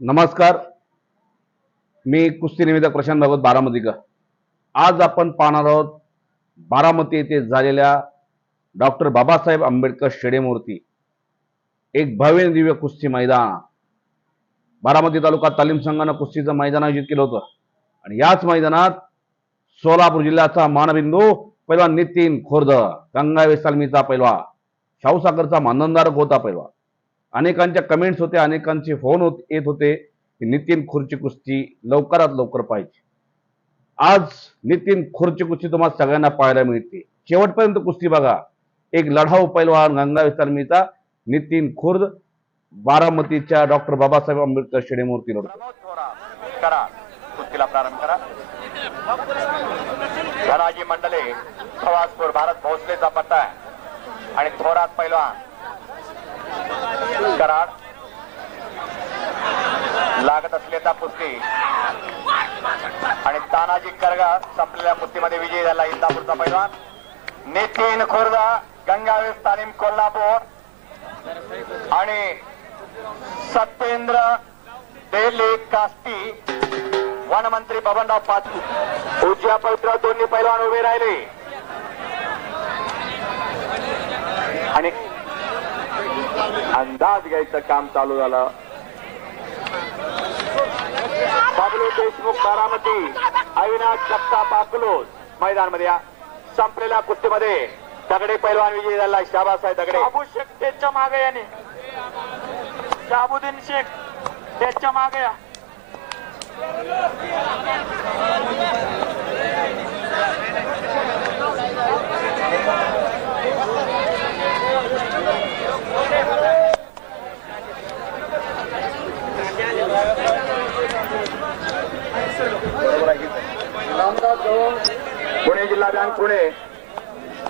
नमस्कार. मी कुस्ती निवेदक प्रशांत भागवत बारामतीकर आज आपण पाहणार आहोत बारामती येथे झालेल्या डॉक्टर बाबासाहेब आंबेडकर स्टेडियमवरती एक भव्य दिव्य कुस्ती मैदान. बारामती तालुका तालीम संघानं कुस्तीचं मैदान आयोजित केलं होतं. आणि याच मैदानात सोलापूर जिल्ह्याचा मानबिंदू पैलवान नितीन खोर्द गंगावे सालमीचा पैलवा शाहूसागरचा मानंदारक होता पैलवा अनेकांच्या कमेंट्स होते अनेकांचे फोन होत येत होते की नितीन खुर्ची कुस्ती लवकरात लवकर पाहिजे आज नितीन खुर्ची कुस्ती तुम्हाला सगळ्यांना पाहायला मिळते. शेवटपर्यंत कुस्ती बघा. एक लढाऊ पैलवान गंगावे सालमीचा नितीन खुर्द बारामतीच्या डॉक्टर बाबासाहेब आंबेडकर शेडेमूर्ती लढतो. कुस्तीला प्रारंभ करा. धनाजी मंडले भारत भोसलेचा पट्टा आहे. आणि थोरात पैलवान कराड. लागत असलेला कुस्ती. आणि तानाजी करगा संपलेल्या कुस्तीमध्ये विजयी झाला इंदापूरचा पैलवान. नितीन खुर्दा गंगावेस तालीम कोल्हापूर. आणि सत्येंद्र देले कास्ती. वनमंत्री बबनराव पाटील. उज्या पवित्र दोन्ही पैलवान उभे राहिले. आणि अंदाज घ्यायचं काम चालू झालं. बाबलू देशमुख बारामती अविनाश जगताप अकलोज मैदानमध्ये या संपलेल्या कुस्तीमध्ये दगडे पैलवान विजयी झाला शाबासाहेब दगडे. अबू शेख त्याच्यामागे याने शाबुद्दीन शेख त्याच्यामागे या. बँक पुणे.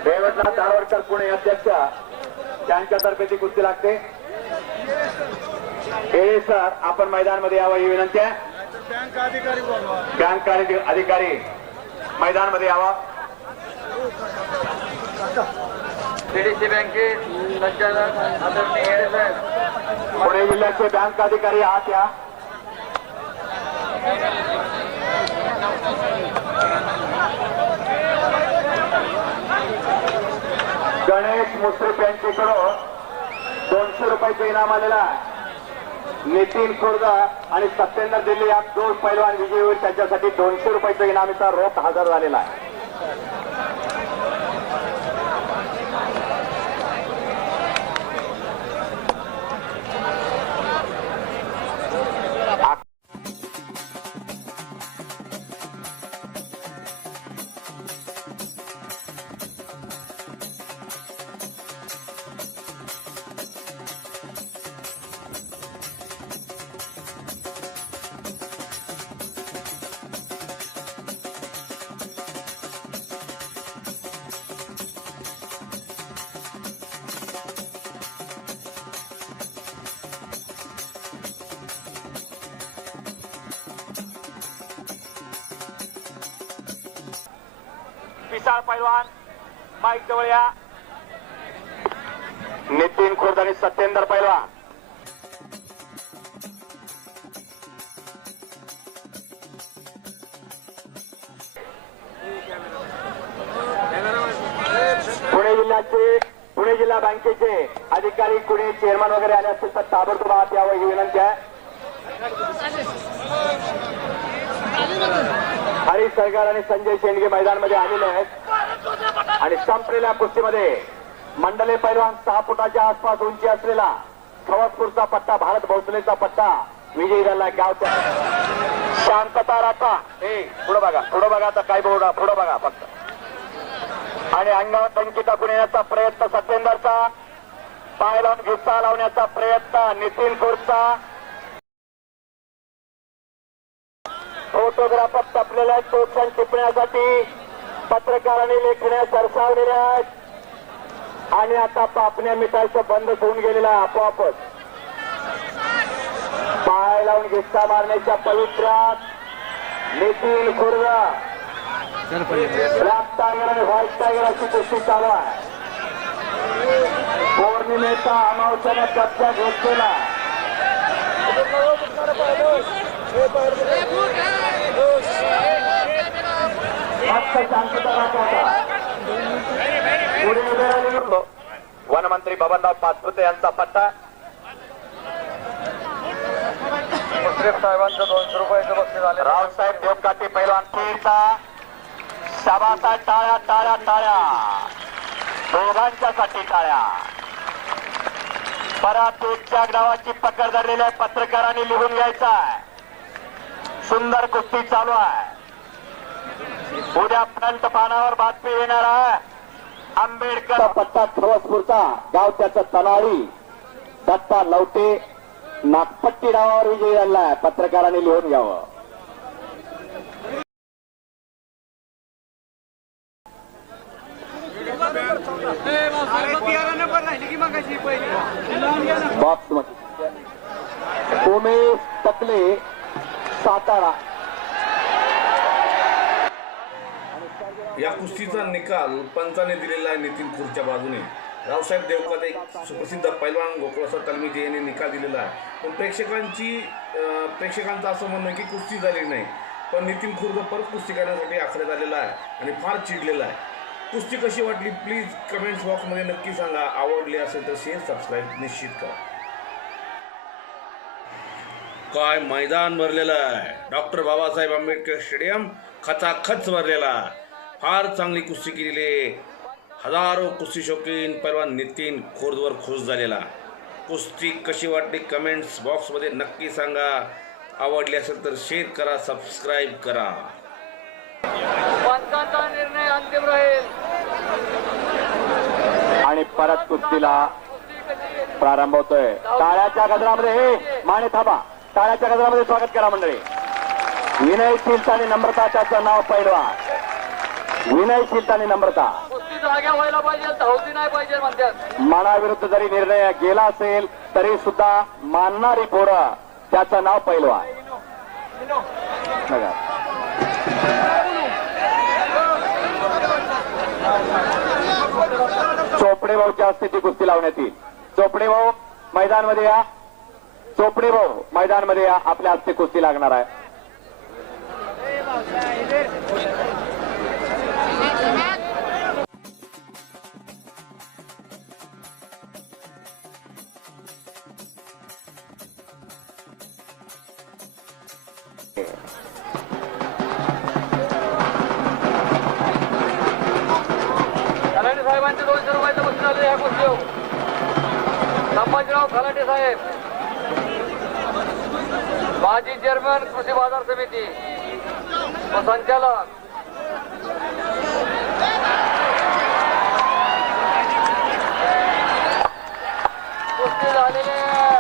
देवटनाथ दारवडकर पुणे अध्यक्ष. त्यांच्यातर्फे ती कुस्ती लागते. हे सर आपण मैदानमध्ये यावं ही विनंती आहे. बँक अधि- अधिकारी मैदानमध्ये यावा. सीडीसी बँकेत संचालक आदरणीय पुणे जिल्ह्याचे बँक अधिकारी आत या. मित्र दोनशे रुपयाचं इनाम आलेला आहे. नितीन खुर्दा आणि सत्येंद्र दिल्ली या दोन पैलवान विजयी होईल. त्यांच्यासाठी दोनशे रुपयाचं इनामीचा रोख हजर झालेला आहे. विशाल पैलवान माईक जवळ या. नितीन खुर्द आणि सत्येंद्र पैलवान. पुणे जिल्ह्याचे पुणे जिल्हा बँकेचे अधिकारी कुणी चेअरमन वगैरे आले असतील तर ताबडतोब आत यावं ही विनंती आहे. हरीश सरकार आणि संजय शेंडगे मैदानमध्ये आलेले आहेत. आणि संपलेल्या कुस्तीमध्ये मंडले पैलवान सहा फुटाच्या आसपास उंची असलेला खवसपूरचा पट्टा भारत भोसलेचा पट्टा विजयी झाला गावच्या. शांतता राखा. हे पुढं बघा पुढं बघा आता काय बोला पुढं बघा फक्त. आणि अंगावर टंकी टाकून येण्याचा प्रयत्न सत्येंदरचा. पाय लावून घिस्सा लावण्याचा प्रयत्न नितीन कोरचा. फोटोग्राफर टपलेल्या आहेत प्रोत्साहन टिपण्यासाठी. पत्रकारांनी लेखण्या सरसावलेल्या आहेत. आणि आता पापण्या मिठायचं बंद होऊन गेलेलं आहे आपोआपच. पाय लावून घिस्ता मारण्याच्या पवित्रात नितीन खुर्दा. ब्लॅक टायगर आणि व्हाईट टायगर अशी कुस्ती चालू आहे. पौर्णिमेचा अमावस्याने कब्जा घेतलेला फक्त शांतता राखा पुढे उभे राहिलेले वनमंत्री बबनराव पाचपुते यांचा पट्टा. मुश्रीफ साहेबांचं दोनशे रुपयाचं बक्षीस आले. रावसाहेब पैलवान सभासा टाळ्या टाळ्या टाळ्या. दोघांच्यासाठी टाळ्या. परातीच्या गावाची पकड धरलेल्या पत्रकारांनी लिहून घ्यायचा सुंदर कुस्ती चालू आहे. उद्या फ्रंट पानावर बातमी येणार आहे. आंबेडकर पत्ता खवसपूरचा गाव त्याचं तलाळी दत्ता लवटे नागपट्टी नावावर विजयी झालाय पत्रकारांनी लिहून घ्यावं. बॉक्समध्ये. उमेश तकले सातारा. या कुस्तीचा निकाल पंचाने दिलेला आहे नितीन खुरच्या बाजूने. रावसाहेब देवकाते सुप्रसिद्ध पैलवान गोकुळासा तलमीजी यांनी निकाल दिलेला आहे. पण प्रेक्षकांची प्रेक्षकांचं असं म्हणणं की कुस्ती झाली नाही. पण नितीन खुर्द परत कुस्ती करण्यासाठी आखण्यात आलेला आहे आणि फार चिडलेला आहे. कुस्ती कशी वाटली? प्लीज कमेंट्स बॉक्समध्ये नक्की सांगा. आवडली असेल तर शेअर सबस्क्राईब निश्चित करा. काय मैदान भरलेलं आहे. डॉक्टर बाबासाहेब आंबेडकर स्टेडियम खचाखच भरलेला आहे. फार चांगली कुस्ती केलेली आहे. हजारो कुस्ती शौकीन पैलवान नितीन खोर्दवर खुश झालेला. कुस्ती कशी वाटली कमेंट्स बॉक्समध्ये नक्की सांगा. आवडली असेल तर शेअर करा सबस्क्राईब करा. पंचांचा निर्णय अंतिम राहील. आणि परत कुस्तीला प्रारंभ होतोय. टाळ्याच्या गजरामध्ये हे माने थांबा. टाळ्याच्या गजरामध्ये स्वागत करा मंडळी. विनयशीलता आणि नम्रता त्याचं नाव पैलवा विनयशीलता आणि नम्रता कुस्ती जाग्या व्हायला पाहिजे धावती नाही पाहिजे म्हणतात. मनाविरुद्ध जरी निर्णय गेला असेल तरी सुद्धा मानणारी पोरं त्याचं नाव पैलवा बघा. चोपडे भाऊच्या हस्ते ती कुस्ती लावण्यात येईल. चोपडे भाऊ मैदानमध्ये या. चोपडे भाऊ मैदानमध्ये या. आपल्या हस्ते कुस्ती लागणार आहे. खलाटे साहेबांचे दोनशे रुपयाचं बसून आले या गोष्टी संभाजीराव खलाटे साहेब. माजी चेअरमन कृषी बाजार समिती. व संचालक. कुस्ती झालेले